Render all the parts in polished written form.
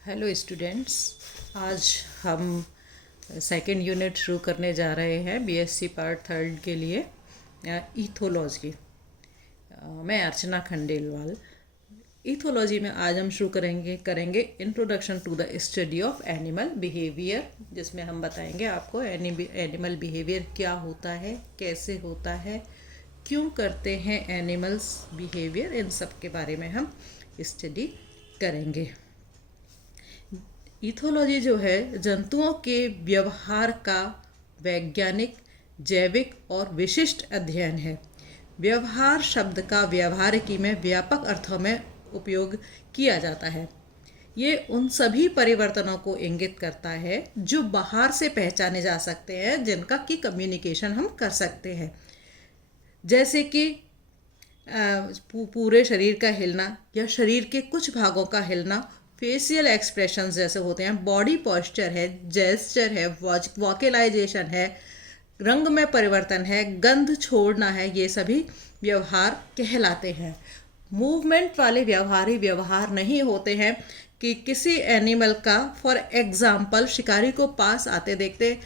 Hello students. आज हम second unit शुरू करने जा रहे हैं बीएससी पार्ट थर्ड के लिए ईथोलॉजी। मैं अर्चना खंडेलवाल। ईथोलॉजी में आज हम शुरू करेंगे introduction to the study of animal behaviour, जिसमें हम बताएंगे आपको एनिमल बिहेवियर क्या होता है, कैसे होता है, क्यों करते हैं एनिमल्स बिहेवियर, इन सब के बारे में हम स्टडी करेंगे। इथोलॉजी जो है जंतुओं के व्यवहार का वैज्ञानिक, जैविक और विशिष्ट अध्ययन है। व्यवहार शब्द का व्यावहारिकी में व्यापक अर्थों में उपयोग किया जाता है। ये उन सभी परिवर्तनों को इंगित करता है जो बाहर से पहचाने जा सकते हैं, जिनका की कम्युनिकेशन हम कर सकते हैं, जैसे कि पूरे शरीर का हिलना या शरीर के कुछ भागों का हिलना, फेशियल एक्सप्रेशंस जैसे होते हैं, बॉडी पोस्चर है, जेस्चर है, वोकलाइजेशन है, रंग में परिवर्तन है, गंध छोड़ना है, ये सभी व्यवहार कहलाते हैं। मूवमेंट वाले व्यवहार नहीं होते हैं कि किसी एनिमल का, फॉर एग्जाम्पल शिकारी को पास आते देखते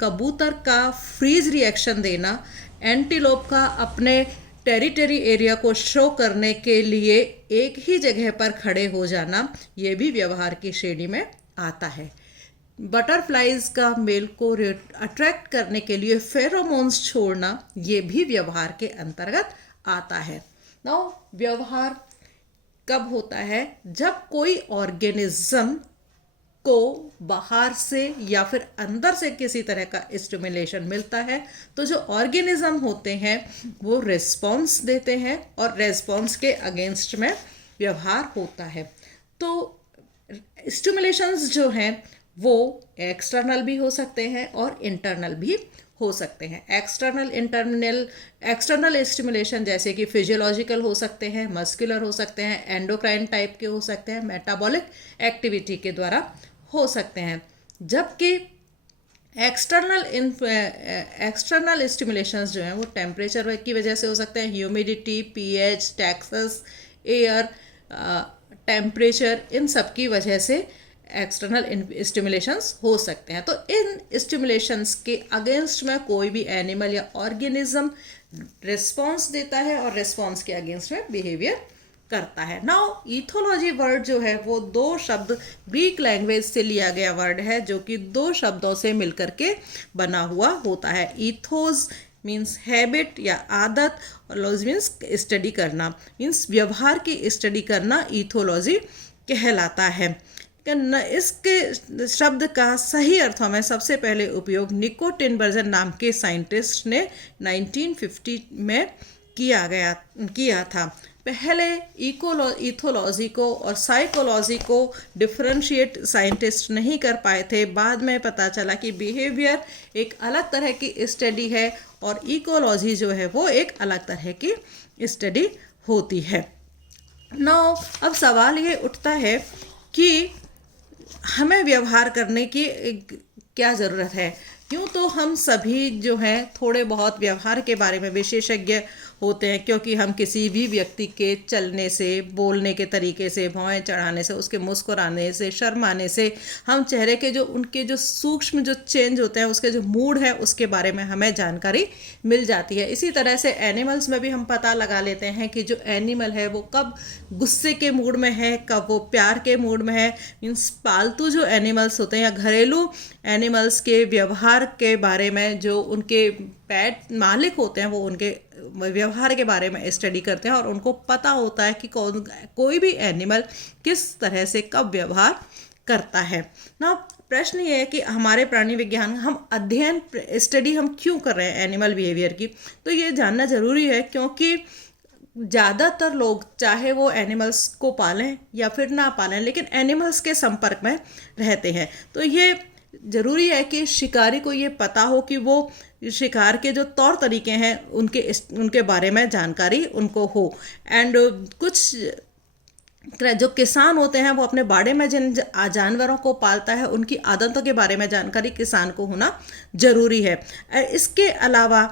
कबूतर का फ्रीज रिएक्शन देना, एंटीलोप का अपने टेरिटरी एरिया को शो करने के लिए एक ही जगह पर खड़े हो जाना, ये भी व्यवहार की श्रेणी में आता है। बटरफ्लाइज का मेल को अट्रैक्ट करने के लिए फेरोमोन्स छोड़ना, ये भी व्यवहार के अंतर्गत आता है। नाउ व्यवहार कब होता है? जब कोई ऑर्गेनिज्म को बाहर से या फिर अंदर से किसी तरह का स्टिमुलेशन मिलता है, तो जो ऑर्गेनिज्म होते हैं वो रिस्पॉन्स देते हैं और रिस्पॉन्स के अगेंस्ट में व्यवहार होता है। तो स्टिमुलेशंस जो हैं वो एक्सटर्नल भी हो सकते हैं और इंटरनल भी हो सकते हैं। एक्सटर्नल स्टिमुलेशन जैसे कि फिजियोलॉजिकल हो सकते हैं, मस्कुलर हो सकते हैं, एंडोक्राइन टाइप के हो सकते हैं, मेटाबॉलिक एक्टिविटी के द्वारा हो सकते हैं। जबकि एक्सटर्नल स्टिमुलेशंस जो हैं वो टेम्परेचर की वजह से हो सकते हैं, humidity, pH, taxes, air, temperature, इन सब की वजह से एक्सटर्नल स्टिमुलेशंस हो सकते हैं। तो इन स्टिमुलेशंस के अगेंस्ट में कोई भी एनिमल या ऑर्गेनिज्म रिस्पॉन्स देता है और रिस्पॉन्स के अगेंस्ट में बिहेवियर करता है। नाउ ईथोलॉजी वर्ड जो है वो दो शब्द ग्रीक लैंग्वेज से लिया गया वर्ड है, जो कि दो शब्दों से मिलकर के बना हुआ होता है। ईथोस मीन्स हैबिट या आदत, और लॉज मीन्स स्टडी करना, मीन्स व्यवहार की स्टडी करना ईथोलॉजी कहलाता है। इसके शब्द का सही अर्थों में सबसे पहले उपयोग निको टिनबर्जन नाम के साइंटिस्ट ने 1950 में किया था। पहले ईथोलॉजी को और साइकोलॉजी को डिफरेंशिएट साइंटिस्ट नहीं कर पाए थे। बाद में पता चला कि बिहेवियर एक अलग तरह की स्टडी है और इकोलॉजी जो है वो एक अलग तरह की स्टडी होती है। नाउ अब सवाल ये उठता है कि हमें व्यवहार करने की क्या ज़रूरत है? यूँ तो हम सभी जो हैं थोड़े बहुत व्यवहार के बारे में विशेषज्ञ होते हैं, क्योंकि हम किसी भी व्यक्ति के चलने से, बोलने के तरीके से, भौहें चढ़ाने से, उसके मुस्कुराने से, शर्माने से, हम चेहरे के जो उनके जो सूक्ष्म जो चेंज होते हैं, उसके जो मूड है, उसके बारे में हमें जानकारी मिल जाती है। इसी तरह से एनिमल्स में भी हम पता लगा लेते हैं कि जो एनिमल है वो कब गुस्से के मूड में है, कब वो प्यार के मूड में है। मीन्स पालतू जो एनिमल्स होते हैं या घरेलू एनिमल्स के व्यवहार के बारे में, जो उनके पेट मालिक होते हैं वो उनके व्यवहार के बारे में स्टडी करते हैं और उनको पता होता है कि कोई भी एनिमल किस तरह से कब व्यवहार करता है ना। प्रश्न ये है कि हमारे प्राणी विज्ञान हम स्टडी हम क्यों कर रहे हैं एनिमल बिहेवियर की? तो ये जानना ज़रूरी है, क्योंकि ज़्यादातर लोग चाहे वो एनिमल्स को पालें या फिर ना पालें, लेकिन एनिमल्स के संपर्क में रहते हैं। तो ये ज़रूरी है कि शिकारी को ये पता हो कि वो शिकार के जो तौर तरीके हैं उनके बारे में जानकारी उनको हो। एंड कुछ जो किसान होते हैं वो अपने बाड़े में जिन जानवरों को पालता है उनकी आदतों के बारे में जानकारी किसान को होना ज़रूरी है। इसके अलावा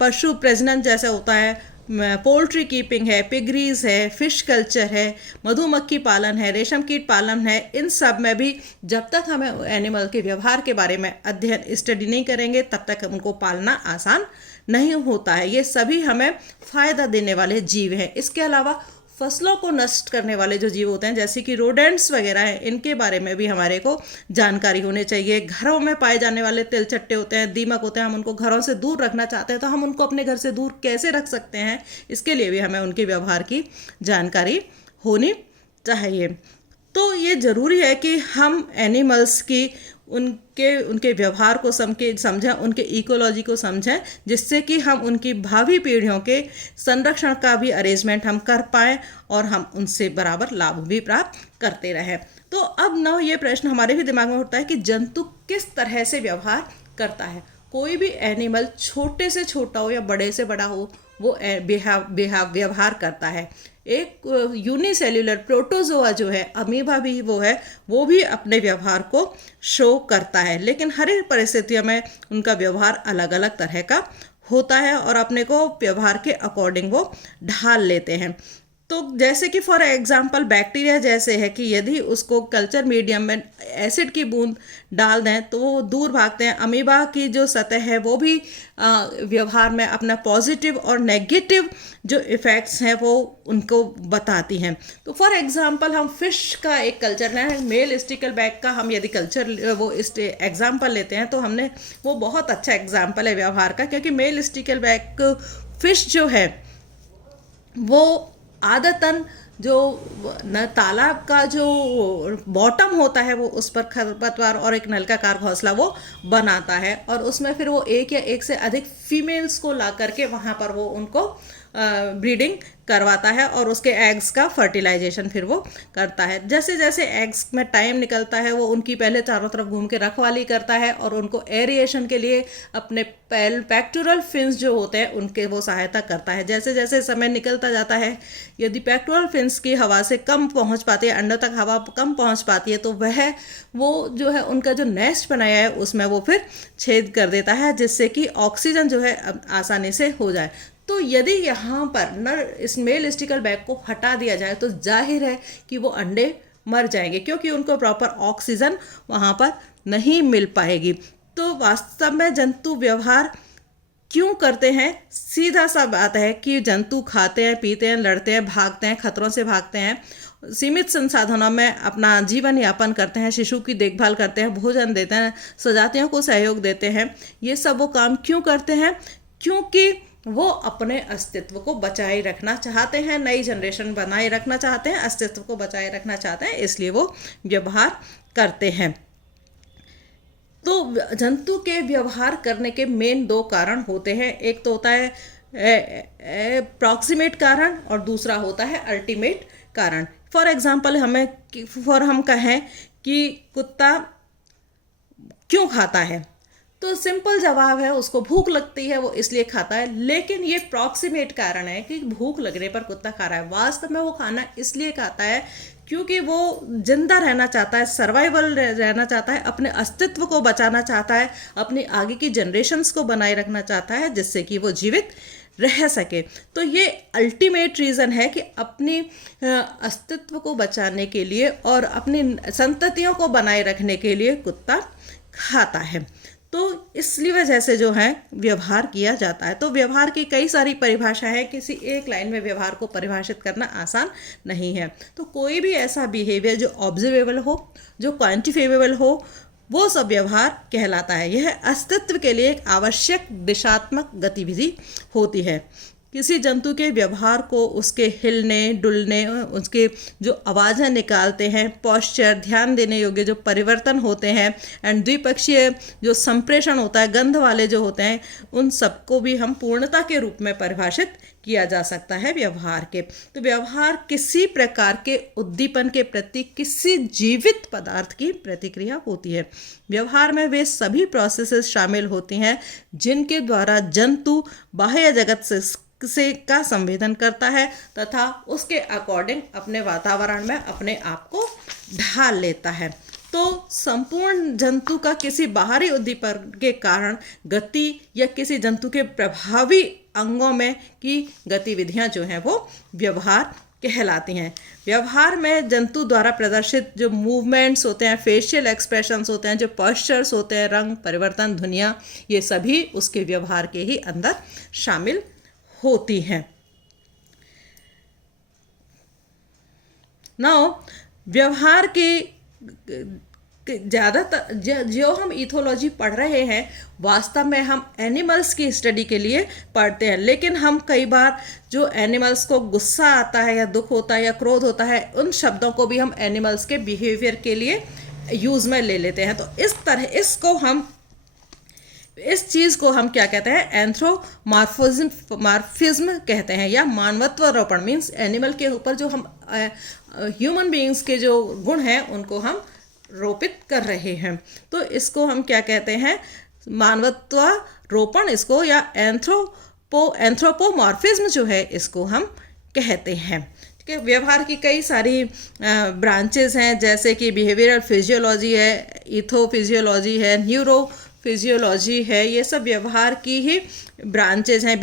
पशु प्रजनन जैसे होता है, पोल्ट्री कीपिंग है, पिगरीज है, फिश कल्चर है, मधुमक्खी पालन है, रेशम कीट पालन है, इन सब में भी जब तक हमें एनिमल के व्यवहार के बारे में अध्ययन स्टडी नहीं करेंगे तब तक उनको पालना आसान नहीं होता है। ये सभी हमें फ़ायदा देने वाले जीव हैं। इसके अलावा फसलों को नष्ट करने वाले जो जीव होते हैं जैसे कि रोडेंट्स वगैरह हैं, इनके बारे में भी हमारे को जानकारी होनी चाहिए। घरों में पाए जाने वाले तिलचट्टे होते हैं, दीमक होते हैं, हम उनको घरों से दूर रखना चाहते हैं तो हम उनको अपने घर से दूर कैसे रख सकते हैं, इसके लिए भी हमें उनके व्यवहार की जानकारी होनी चाहिए। तो ये ज़रूरी है कि हम एनिमल्स की उनके व्यवहार को समझें, उनके इकोलॉजी को समझें, जिससे कि हम उनकी भावी पीढ़ियों के संरक्षण का भी अरेंजमेंट हम कर पाएँ और हम उनसे बराबर लाभ भी प्राप्त करते रहें। तो अब ना ये प्रश्न हमारे भी दिमाग में उठता है कि जंतु किस तरह से व्यवहार करता है। कोई भी एनिमल छोटे से छोटा हो या बड़े से बड़ा हो, वो व्यवहार करता है। एक यूनिसेल्युलर प्रोटोजोआ जो है, अमीबा भी वो भी अपने व्यवहार को शो करता है, लेकिन हर एक परिस्थितियों में उनका व्यवहार अलग अलग तरह का होता है और अपने को व्यवहार के अकॉर्डिंग वो ढाल लेते हैं। तो जैसे कि फॉर एग्जांपल बैक्टीरिया जैसे है कि यदि उसको कल्चर मीडियम में एसिड की बूंद डाल दें तो वो दूर भागते हैं। अमीबा की जो सतह है वो भी व्यवहार में अपना पॉजिटिव और नेगेटिव जो इफ़ेक्ट्स हैं वो उनको बताती हैं। तो फॉर एग्जांपल हम फिश का एक कल्चर लें, मेल स्टिकल बैग का हम यदि कल्चर वो एग्जांपल लेते हैं तो हमने वो बहुत अच्छा एग्जांपल है व्यवहार का, क्योंकि मेल स्टिकल बैग फिश जो है वो आदतन जो तालाब का जो बॉटम होता है वो उस पर खरपतवार और एक नलकाकार घोंसला वो बनाता है और उसमें फिर वो एक या एक से अधिक फीमेल्स को ला करके वहाँ पर वो उनको ब्रीडिंग करवाता है और उसके एग्स का फर्टिलाइजेशन फिर वो करता है। जैसे जैसे एग्स में टाइम निकलता है वो उनकी पहले चारों तरफ घूम के रखवाली करता है और उनको एरिएशन के लिए अपने पेक्टोरल फिन्स जो होते हैं उनके वो सहायता करता है। जैसे जैसे समय निकलता जाता है यदि पेक्टोरल फिन्स की हवा से कम पहुंच पाती है, अंडर तक हवा कम पहुंच पाती है, तो वो जो है उनका जो नेस्ट बनाया है उसमें वो फिर छेद कर देता है जिससे कि ऑक्सीजन जो है आसानी से हो जाए। तो यदि यहाँ पर इस मेल स्टिकल बैग को हटा दिया जाए तो जाहिर है कि वो अंडे मर जाएंगे क्योंकि उनको प्रॉपर ऑक्सीजन वहाँ पर नहीं मिल पाएगी। तो वास्तव में जंतु व्यवहार क्यों करते हैं, सीधा सा बात है कि जंतु खाते हैं, पीते हैं, लड़ते हैं, भागते हैं, खतरों से भागते हैं, सीमित संसाधनों में अपना जीवन यापन करते हैं, शिशु की देखभाल करते हैं, भोजन देते हैं, स्वजातियों को सहयोग देते हैं। ये सब वो काम क्यों करते हैं? क्योंकि वो अपने अस्तित्व को बचाए रखना चाहते हैं, नई जनरेशन बनाए रखना चाहते हैं, अस्तित्व को बचाए रखना चाहते हैं, इसलिए वो व्यवहार करते हैं। तो जंतु के व्यवहार करने के मेन दो कारण होते हैं, एक तो होता है प्रॉक्सिमेट कारण और दूसरा होता है अल्टीमेट कारण। फॉर एग्जाम्पल हम कहें कि कुत्ता क्यों खाता है, तो सिंपल जवाब है उसको भूख लगती है वो इसलिए खाता है। लेकिन ये प्रॉक्सिमेट कारण है कि भूख लगने पर कुत्ता खा रहा है, वास्तव में वो खाना इसलिए खाता है क्योंकि वो जिंदा रहना चाहता है, सर्वाइवल रहना चाहता है, अपने अस्तित्व को बचाना चाहता है, अपनी आगे की जनरेशन्स को बनाए रखना चाहता है जिससे कि वो जीवित रह सके। तो ये अल्टीमेट रीज़न है कि अपनी अस्तित्व को बचाने के लिए और अपनी संततियों को बनाए रखने के लिए कुत्ता खाता है। तो इसलिए वजह से जो है व्यवहार किया जाता है। तो व्यवहार की कई सारी परिभाषाएं हैं, किसी एक लाइन में व्यवहार को परिभाषित करना आसान नहीं है। तो कोई भी ऐसा बिहेवियर जो ऑब्जर्वेबल हो, जो क्वांटिफाइबल हो, वो सब व्यवहार कहलाता है। यह अस्तित्व के लिए एक आवश्यक दिशात्मक गतिविधि होती है। किसी जंतु के व्यवहार को उसके हिलने डुलने, उसके जो आवाज़ें निकालते हैं, पॉस्चर, ध्यान देने योग्य जो परिवर्तन होते हैं एंड द्विपक्षीय जो संप्रेषण होता है, गंध वाले जो होते हैं, उन सबको भी हम पूर्णता के रूप में परिभाषित किया जा सकता है व्यवहार के। तो व्यवहार किसी प्रकार के उद्दीपन के प्रति किसी जीवित पदार्थ की प्रतिक्रिया होती है। व्यवहार में वे सभी प्रोसेसेस शामिल होती हैं जिनके द्वारा जंतु बाह्य जगत से का संवेदन करता है तथा उसके अकॉर्डिंग अपने वातावरण में अपने आप को ढाल लेता है। तो संपूर्ण जंतु का किसी बाहरी उद्दीपन के कारण गति या किसी जंतु के प्रभावी अंगों में की गतिविधियां जो हैं वो व्यवहार कहलाती हैं। व्यवहार में जंतु द्वारा प्रदर्शित जो मूवमेंट्स होते हैं, फेशियल एक्सप्रेशंस होते हैं, जो पोस्चर्स होते हैं, रंग परिवर्तन, ध्वनियाँ, ये सभी उसके व्यवहार के ही अंदर शामिल होती हैं। नाउ व्यवहार के ज़्यादातर जो हम इथोलॉजी पढ़ रहे हैं वास्तव में हम एनिमल्स की स्टडी के लिए पढ़ते हैं, लेकिन हम कई बार जो एनिमल्स को गुस्सा आता है या दुख होता है या क्रोध होता है, उन शब्दों को भी हम एनिमल्स के बिहेवियर के लिए यूज़ में ले लेते हैं। तो इस तरह इस चीज़ को हम क्या कहते हैं, एंथ्रोमार्फिज्म कहते हैं, या मानवत्वारोपण। मीन्स एनिमल के ऊपर जो हम ह्यूमन बीइंग्स के जो गुण हैं उनको हम रोपित कर रहे हैं। तो इसको हम क्या कहते हैं, मानवत्वारोपण इसको, या एंथ्रोपोमॉर्फिज्म जो है इसको हम कहते हैं। ठीक है। व्यवहार की कई सारी ब्रांचेस हैं, जैसे कि बिहेवियरल फिजियोलॉजी है, इथोफिजियोलॉजी है, न्यूरोफिजियोलॉजी है, ये सब व्यवहार की ही ब्रांचेज हैं।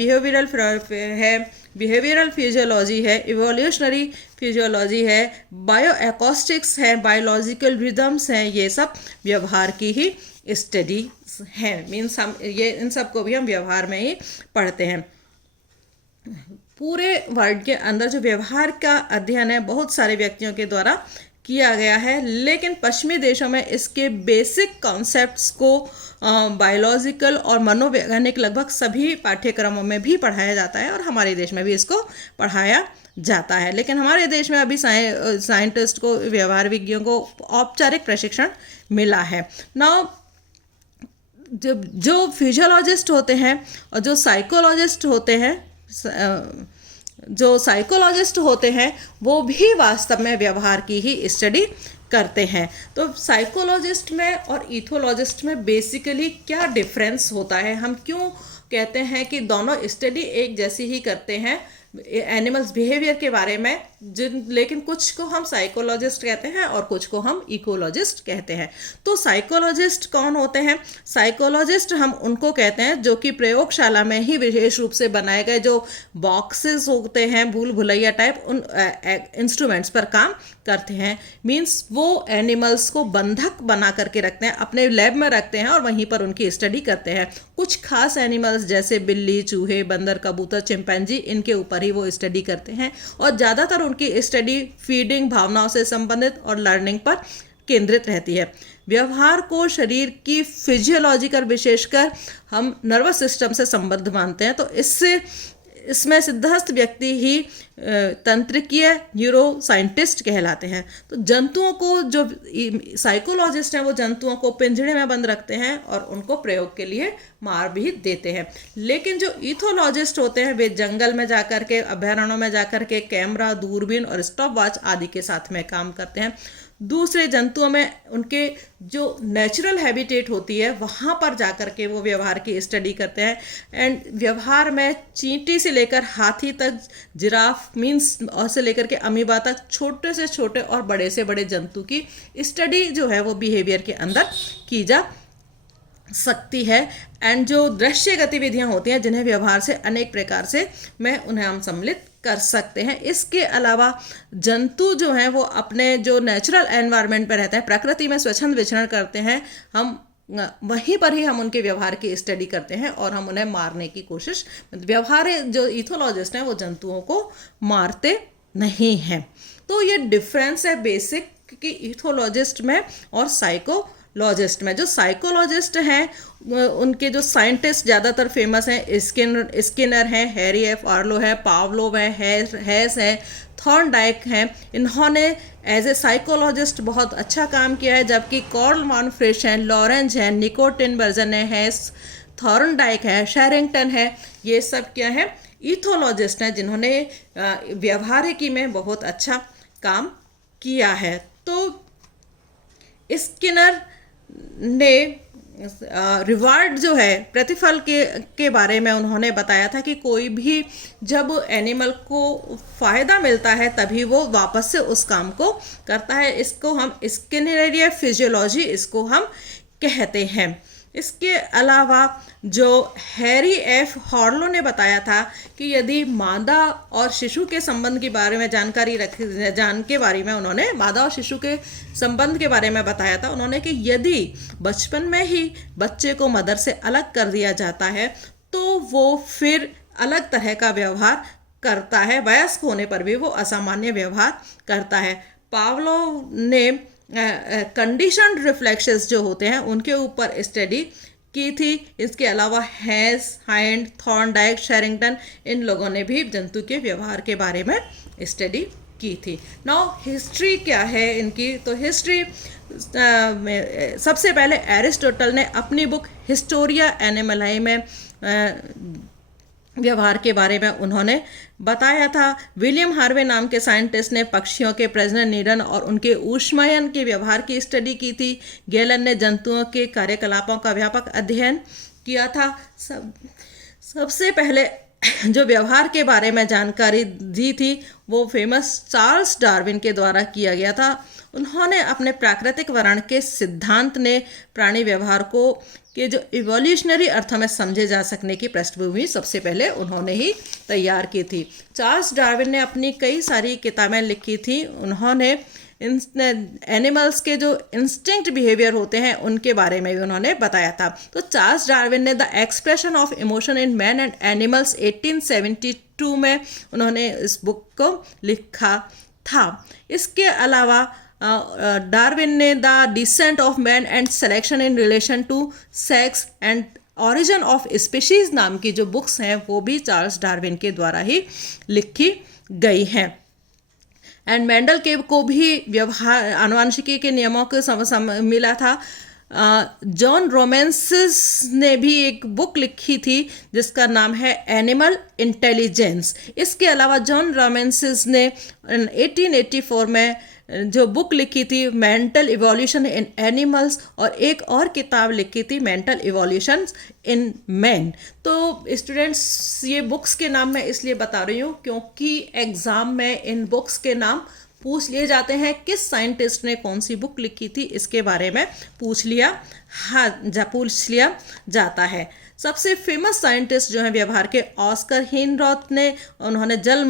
बिहेवियरल फिजियोलॉजी है, इवोल्यूशनरी फिजियोलॉजी है, बायो एकॉस्टिक्स है, बायोलॉजिकल रिदम्स हैं, ये सब व्यवहार की ही स्टडीज हैं। मीन्स हम ये इन सब को भी हम व्यवहार में ही पढ़ते हैं। पूरे वर्ल्ड के अंदर जो व्यवहार का अध्ययन है बहुत सारे व्यक्तियों के द्वारा किया गया है, लेकिन पश्चिमी देशों में इसके बेसिक कॉन्सेप्ट्स को बायोलॉजिकल और मनोवैज्ञानिक लगभग सभी पाठ्यक्रमों में भी पढ़ाया जाता है, और हमारे देश में भी इसको पढ़ाया जाता है। लेकिन हमारे देश में अभी साइंटिस्ट को, व्यवहार विज्ञों को औपचारिक प्रशिक्षण मिला है। नाउ जो फिजियोलॉजिस्ट होते हैं और जो साइकोलॉजिस्ट होते हैं वो भी वास्तव में व्यवहार की ही स्टडी करते हैं। तो साइकोलॉजिस्ट में और इथोलॉजिस्ट में बेसिकली क्या डिफरेंस होता है, हम क्यों कहते हैं कि दोनों स्टडी एक जैसी ही करते हैं एनिमल्स बिहेवियर के बारे में, लेकिन कुछ को हम साइकोलॉजिस्ट कहते हैं और कुछ को हम इकोलॉजिस्ट कहते हैं। तो साइकोलॉजिस्ट कौन होते हैं? साइकोलॉजिस्ट हम उनको कहते हैं जो कि प्रयोगशाला में ही विशेष रूप से बनाए गए जो बॉक्सेस होते हैं, भूल भुलैया टाइप, उन इंस्ट्रूमेंट्स पर काम करते हैं। मीन्स वो एनिमल्स को बंधक बना करके रखते हैं, अपने लैब में रखते हैं और वहीं पर उनकी स्टडी करते हैं। कुछ खास एनिमल्स जैसे बिल्ली, चूहे, बंदर, कबूतर, चिंपैंजी, इनके ऊपर ही वो स्टडी करते हैं, और ज़्यादातर उनकी स्टडी फीडिंग, भावनाओं से संबंधित और लर्निंग पर केंद्रित रहती है। व्यवहार को शरीर की फिजियोलॉजिकल, विशेषकर हम नर्वस सिस्टम से संबद्ध मानते हैं। तो इसमें सिद्धहस्त व्यक्ति ही तंत्रिकीय न्यूरो साइंटिस्ट कहलाते हैं। तो जंतुओं को, जो साइकोलॉजिस्ट हैं वो जंतुओं को पिंजड़े में बंद रखते हैं और उनको प्रयोग के लिए मार भी देते हैं। लेकिन जो इथोलॉजिस्ट होते हैं वे जंगल में जाकर के, अभयारण्यों में जाकर के कैमरा, दूरबीन और स्टॉप वॉच आदि के साथ में काम करते हैं। दूसरे जंतुओं में उनके जो नेचुरल हैबिटेट होती है वहाँ पर जाकर के वो व्यवहार की स्टडी करते हैं। एंड व्यवहार में चींटी से लेकर हाथी तक, जिराफ मीन्स और से लेकर के अमीबा तक, छोटे से छोटे और बड़े से बड़े जंतु की स्टडी जो है वो बिहेवियर के अंदर की जा सकती है। एंड जो दृश्य गतिविधियां होती हैं जिन्हें व्यवहार से अनेक प्रकार से उन्हें हम सम्मिलित कर सकते हैं। इसके अलावा जंतु जो हैं वो अपने जो नेचुरल एनवायरनमेंट पर रहते हैं, प्रकृति में स्वच्छंद विचरण करते हैं, हम वहीं पर ही हम उनके व्यवहार की स्टडी करते हैं और हम उन्हें मारने की कोशिश, व्यवहार जो इथोलॉजिस्ट हैं वो जंतुओं को मारते नहीं हैं। तो ये डिफरेंस है बेसिक कि इथोलॉजिस्ट में और साइकोलॉजिस्ट में। जो साइकोलॉजिस्ट हैं उनके जो साइंटिस्ट ज़्यादातर फेमस हैं, स्किनर हैं, हैरी एफ आर्लो है, पावलोव है, हैस है, थॉर्नडाइक हैं। इन्होंने एज ए साइकोलॉजिस्ट बहुत अच्छा काम किया है, जबकि कार्ल वन फ्रिश हैं, लॉरेंज हैं, निको टिनबर्जन है, हैस, थॉर्नडाइक है, शेरिंगटन है, ये सब क्या है, इथोलॉजिस्ट हैं जिन्होंने व्यवहारिकी में बहुत अच्छा काम किया है। तो स्किनर ने रिवार्ड जो है, प्रतिफल के बारे में उन्होंने बताया था कि कोई भी जब एनिमल को फ़ायदा मिलता है तभी वो वापस से उस काम को करता है। इसको हम स्किनरेरिया फिजियोलॉजी इसको हम कहते हैं। इसके अलावा जो हैरी एफ हॉर्लो ने बताया था कि यदि मादा और शिशु के संबंध के बारे में उन्होंने मादा और शिशु के संबंध के बारे में बताया था उन्होंने कि यदि बचपन में ही बच्चे को मदर से अलग कर दिया जाता है तो वो फिर अलग तरह का व्यवहार करता है, वयस्क होने पर भी वो असामान्य व्यवहार करता है। पावलोव ने कंडीशनड रिफ्लेक्सेस जो होते हैं उनके ऊपर स्टडी की थी। इसके अलावा हैस, हाइंड, थॉर्नडाइक, शेरिंगटन, इन लोगों ने भी जंतु के व्यवहार के बारे में स्टडी की थी। नाउ हिस्ट्री क्या है इनकी, तो हिस्ट्री सबसे पहले एरिस्टोटल ने अपनी बुक हिस्टोरिया एनिमलाई में व्यवहार के बारे में उन्होंने बताया था। विलियम हार्वे नाम के साइंटिस्ट ने पक्षियों के प्रजनन, निरण और उनके ऊष्मायन के व्यवहार की स्टडी की थी। गैलन ने जंतुओं के कार्यकलापों का व्यापक अध्ययन किया था। सबसे पहले जो व्यवहार के बारे में जानकारी दी थी वो फेमस चार्ल्स डार्विन के द्वारा किया गया था। उन्होंने अपने प्राकृतिक वर्ण के सिद्धांत ने प्राणी व्यवहार को के जो इवोल्यूशनरी अर्थों में समझे जा सकने की पृष्ठभूमि सबसे पहले उन्होंने ही तैयार की थी। चार्ल्स डार्विन ने अपनी कई सारी किताबें लिखी थी। उन्होंने एनिमल्स के जो इंस्टिंक्ट बिहेवियर होते हैं उनके बारे में भी उन्होंने बताया था। तो चार्ल्स डार्विन ने the expression of emotion in man and animals 1872 में उन्होंने इस बुक को लिखा था। इसके अलावा डार्विन ने the descent of man and selection in relation to sex and origin of species नाम की जो बुक्स हैं वो भी चार्ल्स डार्विन के द्वारा ही लिखी गई हैं। एंड मेंडल के को भी व्यवहार आनुवंशिकी के नियमों को मिला था। जॉन रोमेंसिस ने भी एक बुक लिखी थी जिसका नाम है एनिमल इंटेलिजेंस। इसके अलावा जॉन रोमेंसिस ने 1884 में जो बुक लिखी थी मेंटल इवोल्यूशन इन एनिमल्स और एक और किताब लिखी थी मेंटल इवोल्यूशन इन मैन। तो स्टूडेंट्स ये बुक्स के नाम मैं इसलिए बता रही हूँ क्योंकि एग्ज़ाम में इन बुक्स के नाम पूछ लिए जाते हैं। किस साइंटिस्ट ने कौन सी बुक लिखी थी इसके बारे में पूछ लिया जाता है। सबसे फेमस साइंटिस्ट जो हैं व्यवहार के ऑस्कर हीनरॉथ ने उन्होंने जल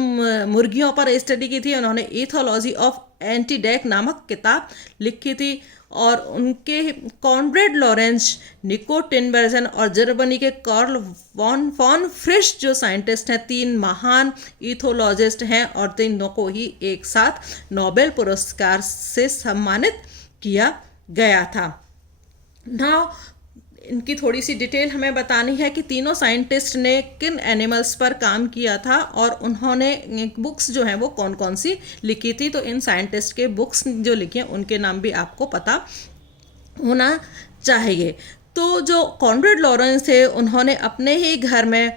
मुर्गियों पर स्टडी की थी। उन्होंने इथोलॉजी ऑफ एंटीडेक नामक किताब लिखी थी और उनके कॉनरेड लॉरेंस, निको टिनबर्जन और जर्मनी के कार्ल वॉन फ्रिश जो साइंटिस्ट हैं, तीन महान इथोलॉजिस्ट हैं और तीनों को ही एक साथ नोबेल पुरस्कार से सम्मानित किया गया था। नाउ इनकी थोड़ी सी डिटेल हमें बतानी है कि तीनों साइंटिस्ट ने किन एनिमल्स पर काम किया था और उन्होंने बुक्स जो हैं वो कौन कौन सी लिखी थी। तो इन साइंटिस्ट के बुक्स जो लिखी हैं उनके नाम भी आपको पता होना चाहिए। तो जो कॉनरेड लॉरेंस थे उन्होंने अपने ही घर में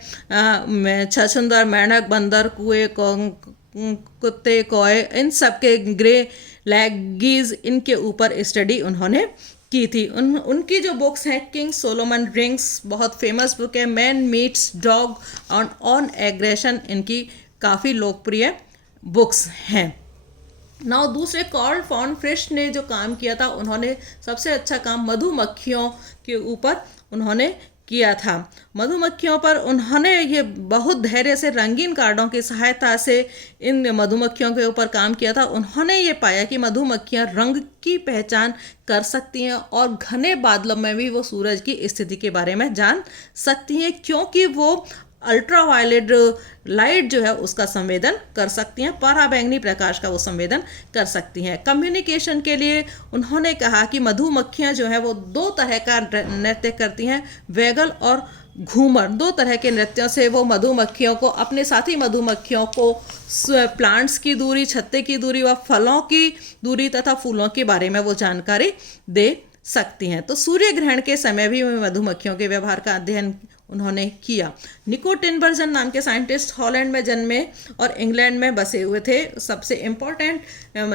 छछूंदर, मेंढक, बंदर, कुएं, कुत्ते, कौए, इन सब के ग्रे लैगीज इनके ऊपर स्टडी उन्होंने की थी। उनकी जो बुक्स हैं किंग सोलोमन रिंग्स बहुत फेमस बुक है, man meets dog on aggression इनकी काफ़ी लोकप्रिय बुक्स हैं। नाउ दूसरे कार्ल वॉन फ्रिश ने जो काम किया था उन्होंने सबसे अच्छा काम मधुमक्खियों के ऊपर उन्होंने किया था। मधुमक्खियों पर उन्होंने ये बहुत धैर्य से रंगीन कार्डों की सहायता से इन मधुमक्खियों के ऊपर काम किया था। उन्होंने ये पाया कि मधुमक्खियाँ रंग की पहचान कर सकती हैं और घने बादलों में भी वो सूरज की स्थिति के बारे में जान सकती हैं क्योंकि वो अल्ट्रावायलेट लाइट जो है उसका संवेदन कर सकती हैं, पराबैंगनी प्रकाश का वो संवेदन कर सकती हैं। कम्युनिकेशन के लिए उन्होंने कहा कि मधुमक्खियाँ जो है वो दो तरह का नृत्य करती हैं, वैगल और घूमर। दो तरह के नृत्यों से वो मधुमक्खियों को, अपने साथी मधुमक्खियों को प्लांट्स की दूरी, छत्ते की दूरी व फलों की दूरी तथा फूलों के बारे में वो जानकारी दे सकती हैं। तो सूर्य ग्रहण के समय भी मधुमक्खियों के व्यवहार का अध्ययन उन्होंने किया। निको टिनबर्जन नाम के साइंटिस्ट हॉलैंड में जन्मे और इंग्लैंड में बसे हुए थे। सबसे इम्पोर्टेंट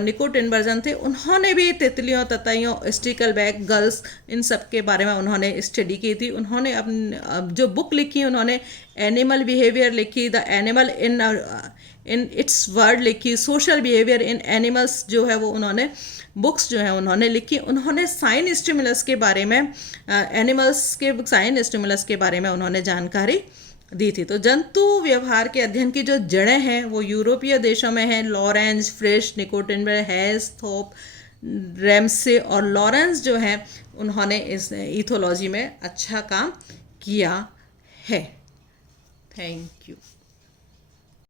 निको टिनबर्जन थे। उन्होंने भी तितलियों, ततैयों, स्टिकलबैक, गल्स इन सब के बारे में उन्होंने स्टडी की थी। उन्होंने अपनी जो बुक लिखी उन्होंने एनिमल बिहेवियर लिखी, the animal in its word लिखी, सोशल बिहेवियर इन एनिमल्स जो है वो उन्होंने बुक्स जो है उन्होंने लिखी। उन्होंने साइन स्टिमुलस के बारे में, एनिमल्स के साइन स्टिमुलस के बारे में उन्होंने जानकारी दी थी। तो जंतु व्यवहार के अध्ययन की जो जड़ें हैं वो यूरोपीय देशों में हैं। लॉरेंज, फ्रिश, निकोटिनबर्ग, हेस, थोप, रैमसे और लॉरेंस जो हैं उन्होंने इस इथोलॉजी में अच्छा काम किया है। Thank you.